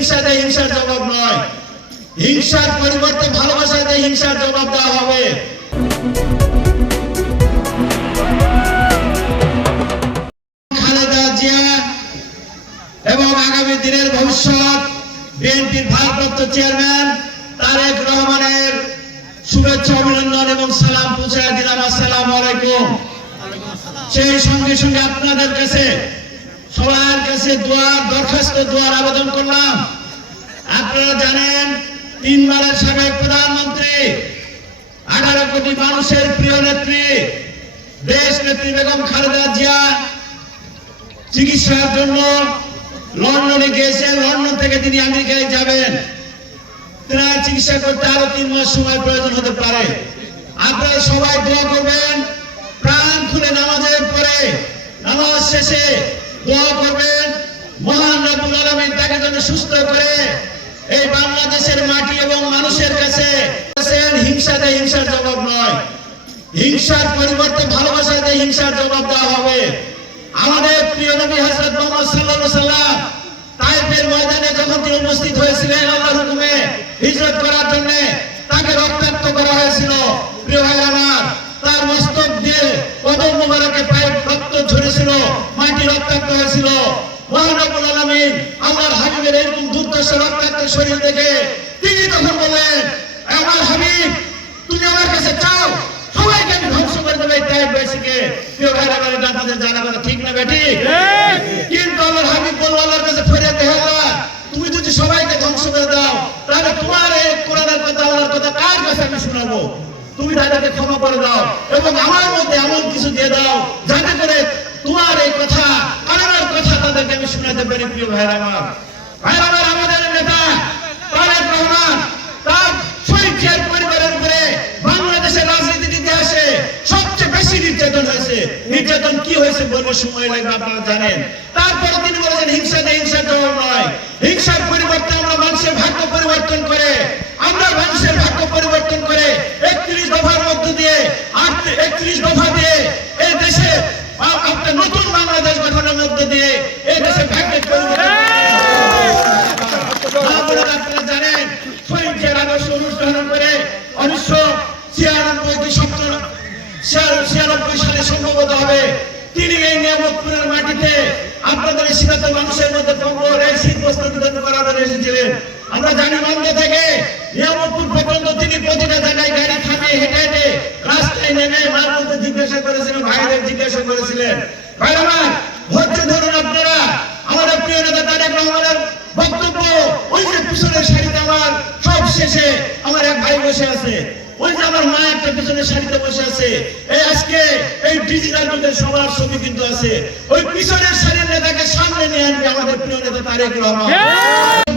হিংসা দেয় হিংসার জবাব নয়। হিংসার পরিবর্তে ভালোবাসা দেয় হিংসার জবাব দেওয়া হবে। এবং আগামী দিনের ভবিষ্যৎ, বিএনপির ভারপ্রাপ্ত চেয়ারম্যান তারেক রহমানের শুভেচ্ছা, অভিনন্দন এবং সালাম পৌঁছায় দিলাম। আসসালামু আলাইকুম। সেই সঙ্গে সঙ্গে আপনাদের কাছে সবার কাছে দোয়ার দরখাস্ত, দোয়ার আবেদন করলাম। আপনারা জানেন, তিনবারের সাবেক প্রধানমন্ত্রী, আঠারো কোটি মানুষের প্রিয় নেত্রী, দেশ নেত্রী বেগম খালেদা জিয়া, চিকিৎসার জন্য লন্ডনে গিয়েছেন, লন্ডন থেকে তিনি আমেরিকায় যাবেন। তেনার চিকিৎসা করতে আরও তিন মাস সময় প্রয়োজন হতে পারে। আপনারা সবাই দোয়া করবেন, প্রাণ খুলে নামাজের পরে, নামাজ শেষে দোয়া করবেন। মহান রব্বুল আলামিন তাকে যেন সুস্থ করে এই বাংলাদেশের মাটি এবং মানুষের কাছে বলেছেন, হিংসা দেয় হিংসার জবাব নয়। হিংসার পরিবর্তে ভালোবাসা দেয় হিংসার জবাব দেওয়া হবে। আমাদের প্রিয় নবী হযরত মুহাম্মদ সাল্লাল্লাহু সাল্লাম তাইফের ময়দানে যখন তিনি উপস্থিত হয়েছিলেন আল্লাহর হুকুমে হিজরত করার জন্য তাকে রক্তাক্ত করা হয়েছিল। প্রিয় ভাই আমার তার মস্তক দিয়ে কদম মুবারকে পায়ে রক্ত ঝরেছিল মাটি রক্তাক্ত হয়েছিল আমার সবাইকে ধ্বংস করে দাও, তাহলে তোমার কথা, আল্লাহর কথা কার শোনাবো? তুমি তাদেরকে ক্ষমা করে দাও এবং আমার মধ্যে এমন কিছু দিয়ে দাও, যাতে করে তোমার এই কথা কোরআনের কথা তাদেরকে আমি শোনাতে পারি, প্রিয় ভাইরা আমার। সবচেয়ে বেশি নির্যাতন হয়েছে। নির্যাতন কি হয়েছে বলব সময় লাগবে আপনারা জানেন। তারপরে তিনি বলেছেন হিংসা নেই হিংসা জবাব নয় হিংসার পরিবর্তে আমরা মানুষের ভাগ্য পরিবর্তন করে আমরা মানুষের ভাগ্য পরিবর্তন করে একত্রিশ দফার মধ্য দিয়ে একত্রিশ দফা দিয়ে এই দেশে আ- একটা নতুন বাংলাদেশ গঠনের মধ্য মধ্যে আমরা জানি মন্দির থেকে নিয়ামতপুর পর্যন্ত তিনি প্রতিটা গাড়ি থামিয়ে হেঁটে হেঁটে রাস্তায় নেমে মানুষদের জিজ্ঞাসা করেছিলেন, ভাইদের জিজ্ঞাসা করেছিলেন। ভাই আমার ধৈর্য ধরুন আপনারা আমাদের প্রিয় নেতা তারেক রহমানের বক্তব্য ওই যে পিছনের সারিতে আমার শেষে আমার এক ভাই বসে আছে। ওই যে আমার মা একটা পিছনের সারিতে বসে আছে। এই আজকে এই ডিজিটাল যুগের সবার ছবি কিন্তু আছে। ওই পিছনের সারির নেতাকে সামনে নিয়ে আনবে আমাদের প্রিয় নেতা তারেক রহমান।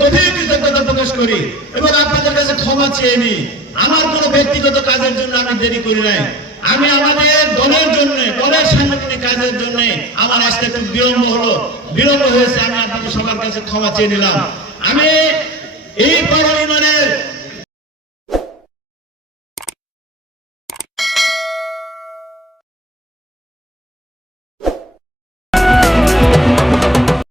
গভীর কৃতজ্ঞতা প্রকাশ করি এবং আপনাদের কাছে ক্ষমা চেয়ে নিই। আমার কোনো ব্যক্তিগত কাজের জন্য আমি দেরি করি নাই। আমি আমাদের দলের জন্য দলের সাংগঠনিক কাজের জন্য আমার আসতে একটু বিলম্ব হলো। বিলম্ব হয়েছে আমি আপনাদের সবার কাছে ক্ষমা চেয়ে নিলাম। আমি এই পাড়া